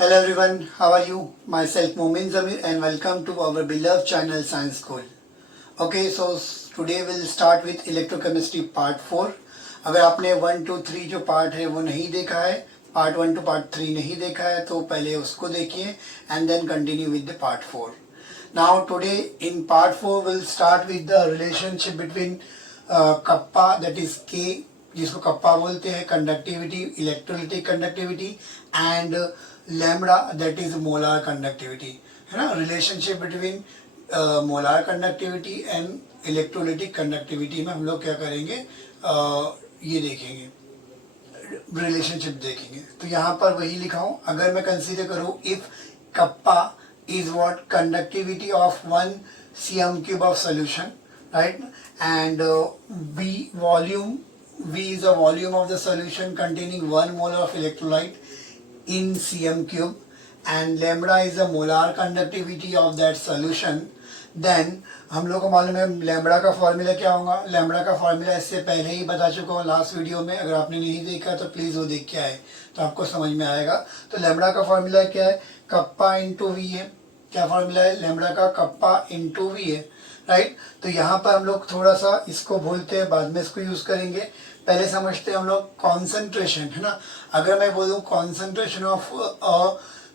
Hello everyone, how are you? Myself Momin Zamir and welcome to our beloved channel Science School. Okay, so today we'll start with electrochemistry part 4. अगर आपने 1, 2, 3 जो part है वो नहीं देखा है, part 1 to part 3 नहीं देखा है तो पहले उसको देखिए and then continue with the part 4. Now today in part 4 we'll start with the relationship between kappa, that is K, जिसको कप्पा बोलते हैं, conductivity, electrolytic conductivity, and lambda that is molar conductivity, है ना. Relationship between molar conductivity and electrolytic conductivity में हम लोग क्या करेंगे, ये देखेंगे, रिलेशनशिप देखेंगे. तो यहाँ पर वही लिखा हूँ. अगर मैं कंसीडर करूँ if kappa is what conductivity of 1 cm³ of solution, right, and V volume, V is the volume of the solution containing 1 mole of electrolyte in cm³, and lambda is the molar conductivity of that solution. Then हम लोग को मालूम है lambda का formula क्या होगा. Lambda का formula इससे पहले ही बता चुका हूँ लास्ट वीडियो में. अगर आपने नहीं देखा तो प्लीज़ वो देख के आए तो आपको समझ में आएगा. तो लैम्बडा का फॉर्मूला क्या है, कप्पा इंटू वी है. क्या फॉर्मूला है लैम्बडा का, कप्पा इंटू वी है, राइट. तो यहाँ पर हम लोग थोड़ा सा इसको भूलते हैं, बाद में इसको यूज़ करेंगे. पहले समझते हैं हम लोग कॉन्सेंट्रेशन, है ना. अगर मैं बोलूँ कॉन्सेंट्रेशन ऑफ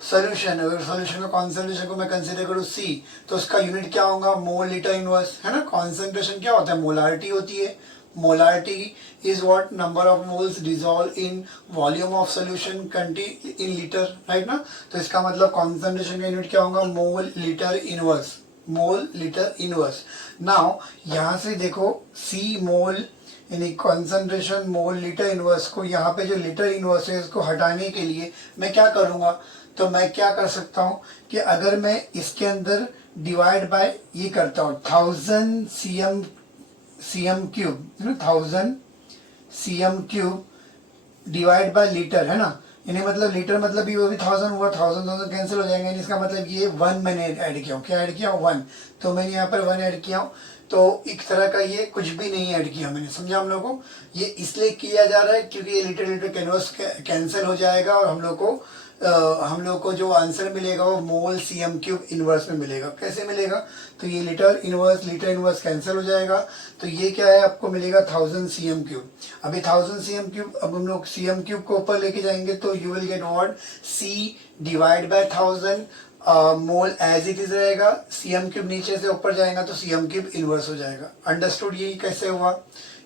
सोल्यूशन, अगर सोल्यूशन का कॉन्सेंट्रेशन को मैं कंसीडर करूँ C, तो उसका यूनिट क्या होगा, मोल लीटर इनवर्स, है ना. कॉन्सेंट्रेशन क्या होता है, मोलारिटी होती है. Molarity is what, number of moles dissolve in volume of solution contain in litre, right ना. तो इसका मतलब कॉन्सेंट्रेशन का यूनिट क्या होगा, mole litre inverse, mole litre inverse. Now यहाँ से देखो C मोल यानी कॉन्सेंट्रेशन मोल लीटर इनवर्स को, यहाँ पे जो लीटर इनवर्स है इसको हटाने के लिए मैं क्या करूँगा, तो मैं क्या कर सकता हूँ कि अगर मैं इसके अंदर डिवाइड बाय ये करता हूँ 1000 cm³, 1000 cm³ divide by litre, है ना. यानी मतलब लीटर मतलब ये भी 1000 हुआ, 1000 कैंसिल हो जाएंगे. इसका मतलब ये 1 मैंने ऐड किया हूँ. क्या ऐड किया हूँ, 1. तो मैंने यहाँ पर 1 ऐड किया हूँ. तो एक तरह का ये कुछ भी नहीं ऐड किया मैंने, समझा हम लोगों को. ये इसलिए किया जा रहा है क्योंकि ये लीटर लीटर कैनवस कैंसिल हो जाएगा और हम लोग को जो आंसर मिलेगा वो मोल cm³ इनवर्स में मिलेगा. कैसे मिलेगा, तो ये लीटर इनवर्स कैंसिल हो जाएगा. तो ये क्या है, आपको मिलेगा 1000 cm³. अभी 1000 cm³, अब हम लोग cm³ को ऊपर लेके जाएंगे तो you will get what, C divide by 1000, mole as it is रहेगा. cm³ नीचे से ऊपर जाएगा तो cm³ इनवर्स हो जाएगा. अंडरस्टूड. ये कैसे हुआ.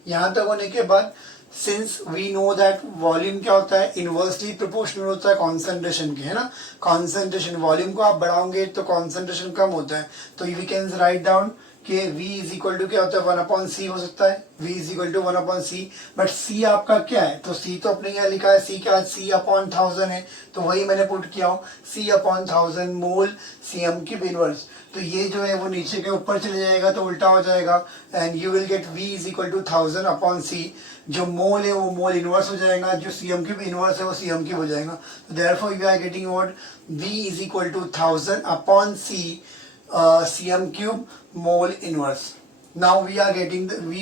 यहाँ तक होने के बाद since we know that volume क्या होता है, इनवर्सली प्रोपोर्शनल होता है कॉन्सेंट्रेशन के, है ना. कॉन्सेंट्रेशन, वॉल्यूम को आप बढ़ाओगे तो कॉन्सेंट्रेशन कम होता है. तो वी कैन राइट डाउन कि V इज इक्वल टू क्या होता है, 1/C हो सकता है. V is equal to 1/C. But C आपका क्या है, तो C तो अपने यहाँ लिखा है, C क्या है, C/1000 है. तो वही मैंने पुट किया हूँ, C/1000 मोल cm³ इनवर्स. तो ये जो है वो नीचे के ऊपर चले जाएगा तो उल्टा हो जाएगा. And you will get V is equal to 1000/C. जो मोल है वो मोल इनवर्स हो जाएगा, जो cm³ इनवर्स है वो cm³ हो जाएगा. तो therefore we are getting what, V is equal to 1000/C cm³ mole inverse. Now we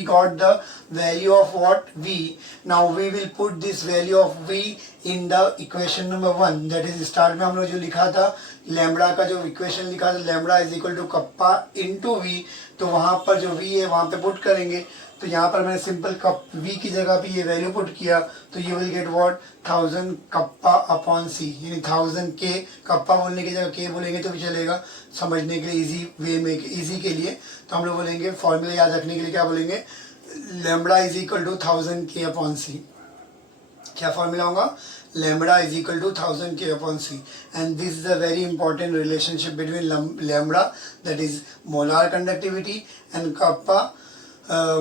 got the value of what, V. Now we will put this value of V in the equation number 1, that is start में हम लोग जो लिखा था lambda का, जो equation लिखा था lambda is equal to kappa into V. तो वहां पर जो V है वहां पे पुट करेंगे. तो यहाँ पर मैंने सिंपल कप V की जगह पे ये वैल्यू पुट किया. तो यू विल गेट व्हाट, 1000 कप्पा/C, यानी 1000 K. कप्पा बोलने की जगह K बोलेंगे तो भी चलेगा, समझने के लिए इजी वे में, इजी के लिए. तो हम लोग बोलेंगे फॉर्मूला याद रखने के लिए क्या बोलेंगे, lambda is equal to 1000 K/C. क्या फॉर्मूला होगा, lambda is equal to 1000 K/C. And this is a very important relationship between lambda, that is molar conductivity, and kappa,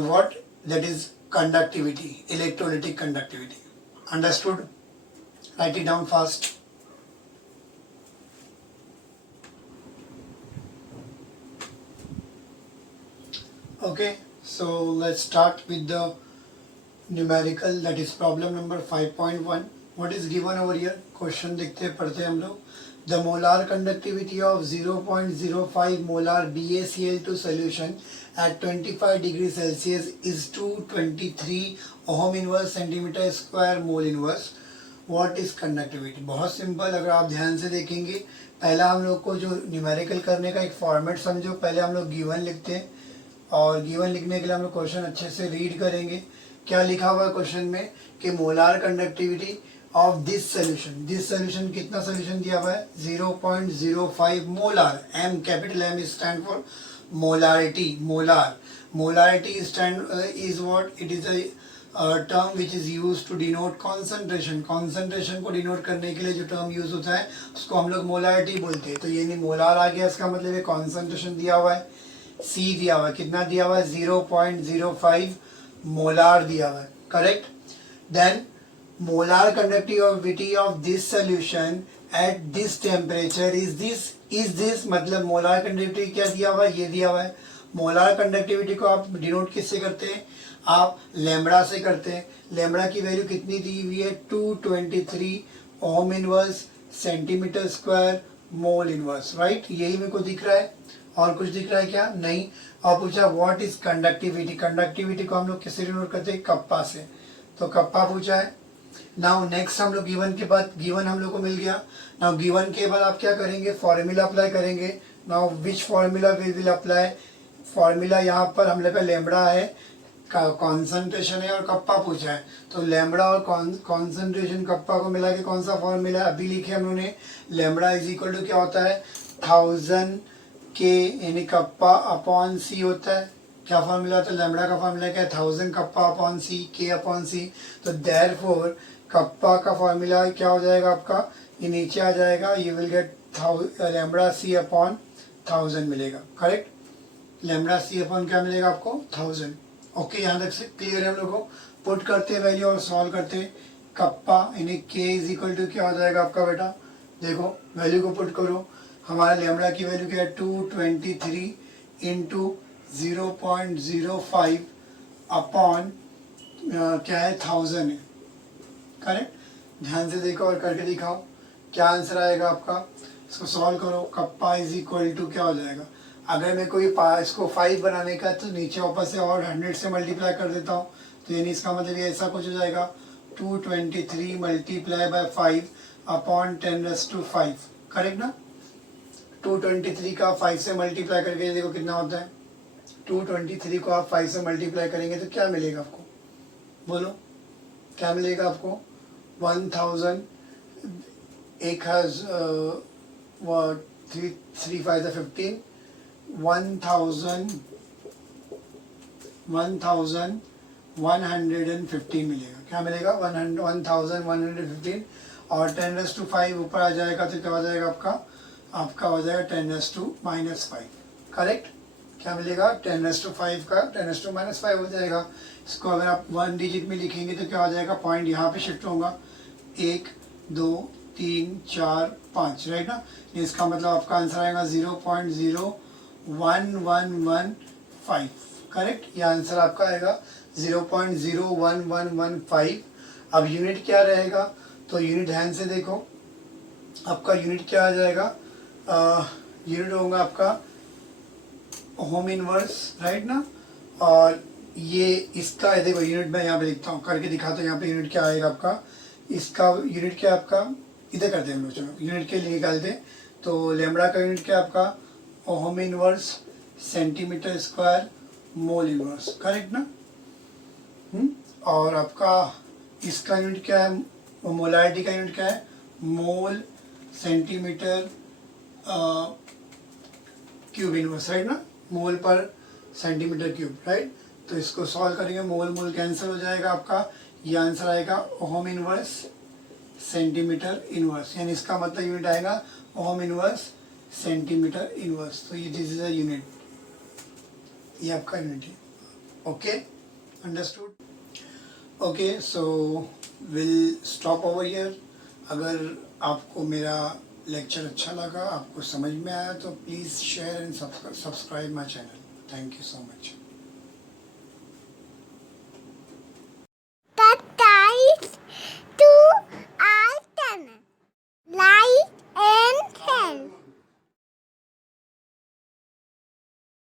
what, that is conductivity, electrolytic conductivity. Understood. Write it down fast. Okay, so let's start with the numerical, that is problem number 5.1. What is given over here? Question देखते पढ़ते हम लोग. The molar conductivity of 0.05 molar BaCl2 solution at 25 degrees Celsius is 223 ohm inverse centimeter square mole inverse. What is conductivity. बहुत simple, अगर आप ध्यान से देखेंगे, पहला हम लोग को जो न्यूमेरिकल करने का एक फॉर्मेट समझो, पहले हम लोग गिवन लिखते हैं और गिवन लिखने के लिए हम लोग क्वेश्चन अच्छे से रीड करेंगे। क्या लिखा हुआ है क्वेश्चन में कि molar conductivity of this solution कितना सोल्यूशन दिया हुआ है 0.05 molar. M capital M stand for molarity. Molarity stand is what, it is a term which is use to denote concentration. Concentration को डिनोट करने के लिए जो टर्म यूज होता है उसको हम लोग मोलारिटी बोलते हैं। तो ये नहीं मोलार आ गया, इसका मतलब ये कॉन्सेंट्रेशन दिया हुआ है, सी दिया हुआ है, कितना दिया हुआ है 0.05 मोलार दिया हुआ है, correct. Then molar conductivity of this solution at this temperature is this मतलब मोलार कंडक्टिविटी क्या दिया हुआ है, ये दिया हुआ है। मोलार कंडक्टिविटी को आप डिनोट किससे करते हैं, आप लैम्बडा से करते हैं। लैम्बडा की वैल्यू कितनी दी हुई है 223 ohm inverse centimetre square mole inverse, right. यही मेरे को दिख रहा है, और कुछ दिख रहा है क्या, नहीं। और पूछा व्हाट इज कंडक्टिविटी। कंडक्टिविटी को हम लोग किससे डिनोट करते हैं, कप्पा से, तो कप्पा पूछा है। नाउ नेक्स्ट हम लोग गिवन के बाद, गिवन हम लोग को मिल गया। नाउ गिवन के बाद आप क्या करेंगे, फॉर्मूला अप्लाई करेंगे। Now which formula we will apply, formula यहाँ पर हम लोग का लैम्बडा है, कॉन्सेंट्रेशन है और कप्पा पूछा है, तो लैम्बडा और कॉन्सेंट्रेशन कप्पा को मिला के कौन सा फॉर्मूला है अभी लिखे हम लोगों ने। लैम्बडा इज इक्वल टू क्या होता है 1000 के यानी कप्पा अपॉन सी होता है। क्या फॉर्मूला होता है, लैम्बडा का फॉर्मूला क्या है 1000 कप्पा अपॉन सी, के अपॉन सी। तो देयरफॉर कप्पा का फॉर्मूला क्या हो जाएगा आपका, ये नीचे आ जाएगा, you will get lambda C upon 1000 मिलेगा, करेक्ट। लैम्बडा सी अपॉन क्या मिलेगा आपको 1000। ओके, यहाँ तक से क्लियर है हम लोग को। पुट करते हैं वैल्यू और सॉल्व करते हैं। कप्पा यानी के इज इक्वल टू क्या हो जाएगा आपका बेटा, देखो वैल्यू को पुट करो। हमारा लैम्बडा की वैल्यू क्या है 223 इंटू 0.05 अपॉन क्या है 1000 है, करेक्ट। ध्यान से देखो और करके दिखाओ क्या आंसर आएगा आपका। इसको सॉल्व करो, कप्पा इज इक्वल टू क्या हो जाएगा, अगर मैं कोई इसको 5 बनाने का तो नीचे ऊपर से और 100 से मल्टीप्लाई कर देता हूँ, तो यानी इसका मतलब ये ऐसा कुछ हो जाएगा 223 मल्टीप्लाई बाय 5 अपॉन 10⁵, करेक्ट ना। 223 का 5 से मल्टीप्लाई करके देखो कितना होता है। 223 को आप 5 से मल्टीप्लाई करेंगे तो क्या मिलेगा आपको, बोलो क्या मिलेगा आपको 1000, एक 3 5 15, 1115 मिलेगा। क्या मिलेगा 1115 और 10⁵ ऊपर आ जाएगा तो क्या हो जाएगा आपका हो जाएगा 10⁻⁻5, करेक्ट। क्या मिलेगा 10⁵ का 10⁻⁻5 हो जाएगा। इसको अगर आप 1 डिजिट में लिखेंगे तो क्या हो जाएगा, पॉइंट यहाँ पे शिफ्ट होगा 1 2 3 4 5, राइट ना। इसका मतलब आपका आंसर आएगा 0.01115, करेक्ट। ये आंसर आपका आएगा 0.01115। अब यूनिट क्या रहेगा, तो यूनिट ध्यान से देखो, आपका यूनिट क्या आ जाएगा, यूनिट होगा आपका होम इनवर्स, राइट ना। और ये इसका देखो यूनिट मैं यहाँ पे लिखता हूँ, करके दिखाता हूँ। यहाँ पे यूनिट क्या आएगा आपका, इसका यूनिट क्या आपका, इधर करते हैं हम लोग, चलो यूनिट के लिए निकालते हैं। तो लैम्बडा का यूनिट क्या आपका home inverse centimetre square mole inverse, correct ना। और आपका इसका यूनिट क्या है, मोलारिटी का यूनिट क्या है, मोल सेंटीमीटर क्यूब इनवर्स, राइट ना, मोल पर सेंटीमीटर क्यूब, राइट। तो इसको सॉल्व करेंगे, मोल मोल कैंसिल हो जाएगा आपका, ये आंसर आएगा ओम इनवर्स सेंटीमीटर इनवर्स, यानी इसका मतलब यूनिट आएगा ओम इनवर्स सेंटीमीटर इनवर्स। तो ये दिस इज अ यूनिट, ये आपका यूनिट है। Okay, understood. Okay, so will stop over here. अगर आपको मेरा लेक्चर अच्छा लगा, आपको समझ में आया, तो please share and subscribe my channel. Thank you so much.